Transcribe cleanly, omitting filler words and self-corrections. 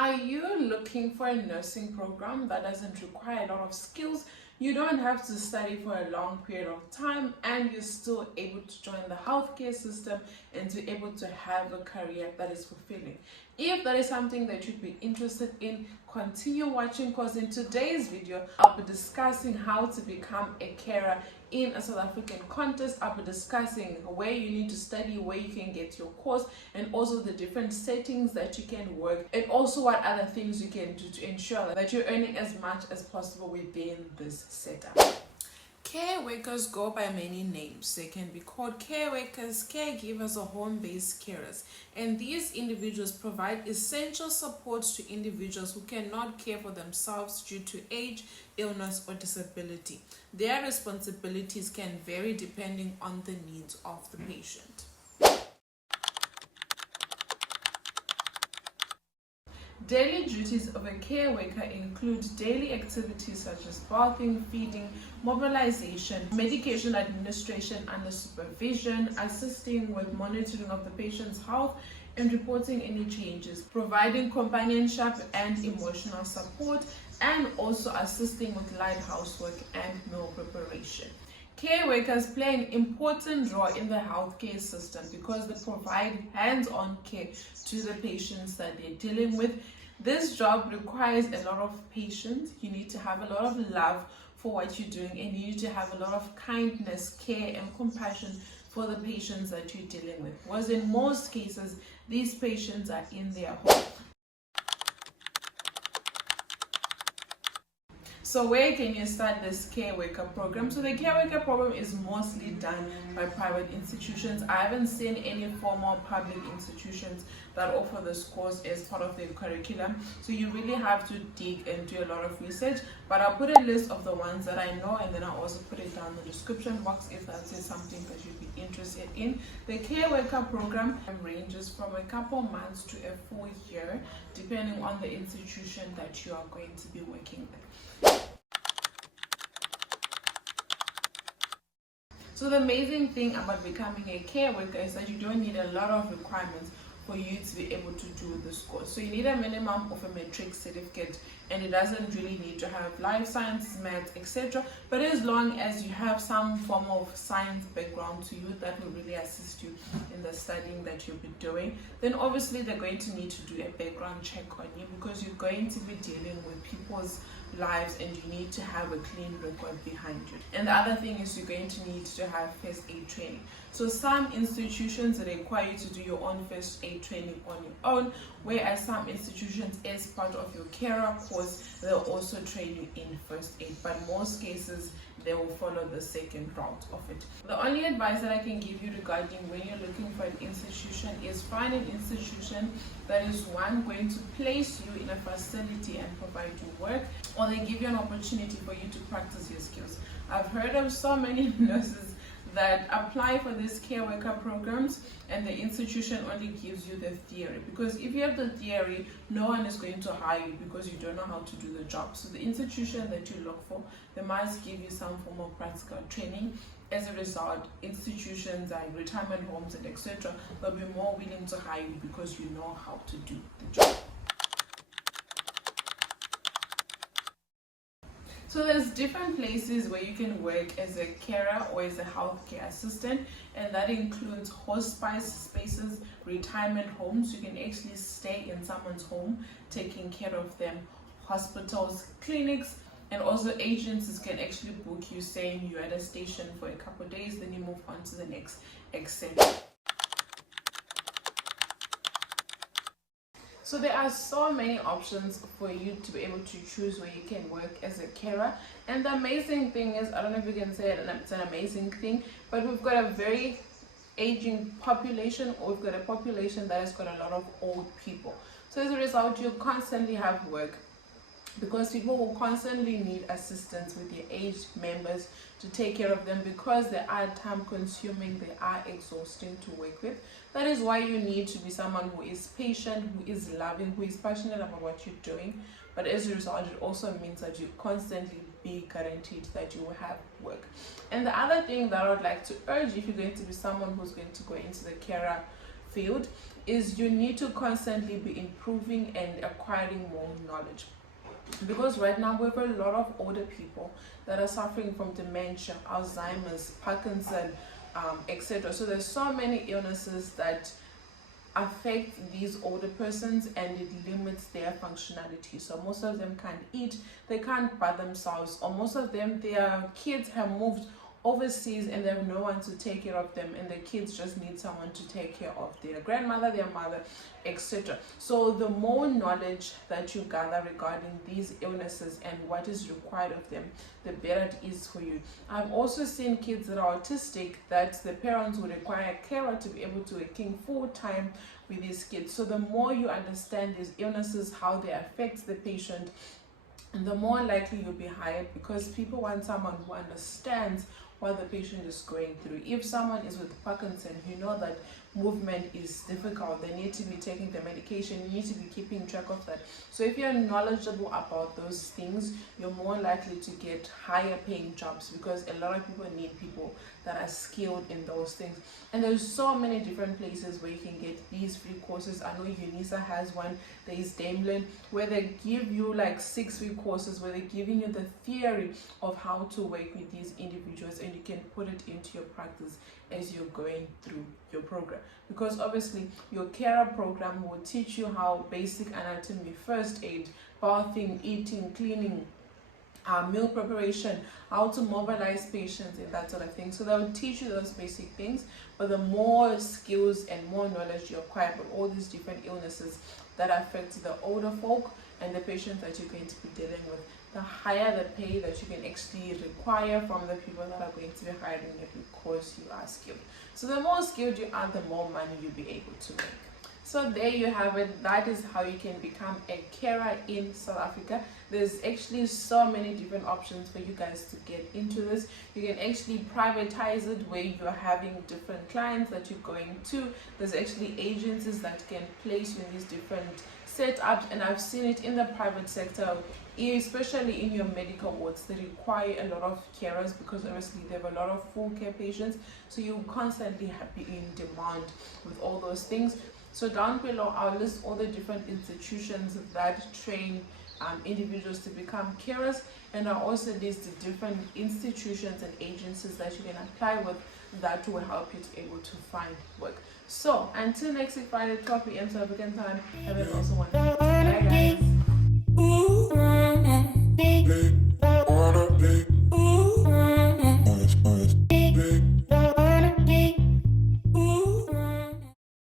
Are you looking for a nursing program that doesn't require a lot of skills? You don't have to study for a long period of time and you're still able to join the healthcare system and to be able to have a career that is fulfilling. If that is something that you'd be interested in, continue watching, because in today's video I'll be discussing how to become a carer in a South African context. I'll be discussing where you need to study, where you can get your course, and also the different settings that you can work, and also what other things you can do to ensure that you're earning as much as possible within this setup. Care workers go by many names. They can be called care workers, caregivers, or home-based carers. And these individuals provide essential support to individuals who cannot care for themselves due to age, illness, or disability. Their responsibilities can vary depending on the needs of the patient. Daily duties of a care worker include daily activities such as bathing, feeding, mobilization, medication administration under supervision, assisting with monitoring of the patient's health, and reporting any changes, providing companionship and emotional support, and also assisting with light housework and meal preparation. Care workers play an important role in the healthcare system because they provide hands-on care to the patients that they're dealing with. This job requires a lot of patience. You need to have a lot of love for what you're doing, and you need to have a lot of kindness, care, and compassion for the patients that you're dealing with. Whereas in most cases, these patients are in their home. So where can you start this care worker program? So the care worker program is mostly done by private institutions. I haven't seen any formal public institutions that offer this course as part of their curriculum. So you really have to dig and do a lot of research. But I'll put a list of the ones that I know, and then I'll also put it down in the description box if that is something that you'd be interested in. The care worker program ranges from a couple months to a full year, depending on the institution that you are going to be working with. So the amazing thing about becoming a care worker is that you don't need a lot of requirements for you to be able to do this course. So you need a minimum of a matric certificate, and it doesn't really need to have life sciences, maths, etc. But as long as you have some form of science background to you, that will really assist you in the studying that you'll be doing. Then obviously they're going to need to do a background check on you, because you're going to be dealing with people's lives and you need to have a clean record behind you. And the other thing is you're going to need to have first aid training. So some institutions require you to do your own first aid training on your own, whereas some institutions, as part of your carer course, they'll also train you in first aid. But most cases they will follow the second route of it. The only advice that I can give you regarding when you're looking for an institution is find an institution that is, one, going to place you in a facility and provide you work, or they give you an opportunity for you to practice your skills. I've heard of so many nurses that apply for these care worker programs and the institution only gives you the theory, because if you have the theory, no one is going to hire you because you don't know how to do the job. So the institution that you look for, they must give you some form of practical training. As a result, institutions like retirement homes and etc., they'll be more willing to hire you because you know how to do the job. So there's different places where you can work as a carer or as a healthcare assistant, and that includes hospice spaces, retirement homes. You can actually stay in someone's home taking care of them, hospitals, clinics, and also agencies can actually book you saying you're at a station for a couple of days, then you move on to the next, etc. So there are so many options for you to be able to choose where you can work as a carer. And the amazing thing is, I don't know if you can say it's an amazing thing, but we've got a very aging population, or we've got a population that has got a lot of old people. So as a result, you constantly have work, because people will constantly need assistance with their aged members to take care of them, because they are time consuming, they are exhausting to work with. That is why you need to be someone who is patient, who is loving, who is passionate about what you're doing. But as a result, it also means that you constantly be guaranteed that you will have work. And the other thing that I would like to urge, if you're going to be someone who's going to go into the carer field, is you need to constantly be improving and acquiring more knowledge. Because right now we have a lot of older people that are suffering from dementia, Alzheimer's, Parkinson, etc. So there's so many illnesses that affect these older persons, and it limits their functionality. So most of them can't eat, they can't bath themselves, or most of them, their kids have moved overseas and they have no one to take care of them, and the kids just need someone to take care of their grandmother, their mother, etc. So the more knowledge that you gather regarding these illnesses and what is required of them, the better it is for you. I've also seen kids that are autistic that the parents would require a carer to be able to working full time with these kids. So the more you understand these illnesses, how they affect the patient, and the more likely you'll be hired, because people want someone who understands what the patient is going through. If someone is with Parkinson, you know that movement is difficult, they need to be taking the medication, you need to be keeping track of that. So if you're knowledgeable about those things, you're more likely to get higher paying jobs, because a lot of people need people that are skilled in those things. And there's so many different places where you can get these free courses. I know UNISA has one, there is Daimler, where they give you like 6-week courses where they're giving you the theory of how to work with these individuals, and you can put it into your practice as you're going through your program. Because obviously your carer program will teach you how basic anatomy, first aid, bathing, eating, cleaning, meal preparation, how to mobilize patients and that sort of thing. So they'll teach you those basic things, but the more skills and more knowledge you acquire about all these different illnesses that affect the older folk and the patients that you're going to be dealing with, the higher the pay that you can actually require from the people that are going to be hiring you, because you are skilled. So the more skilled you are, the more money you'll be able to make. So there you have it. That is how you can become a carer in South Africa. There's actually so many different options for you guys to get into this. You can actually privatize it, where you're having different clients that you're going to. There's actually agencies that can place you in these different setups, and I've seen it in the private sector, especially in your medical wards. They require a lot of carers, because obviously they have a lot of full care patients, so you constantly have be in demand with all those things. So down below I'll list all the different institutions that train individuals to become carers, and I'll also list the different institutions and agencies that you can apply with that will help you to be able to find work. So until next week, Friday 12 p.m. South African time, have an awesome one. Bye guys.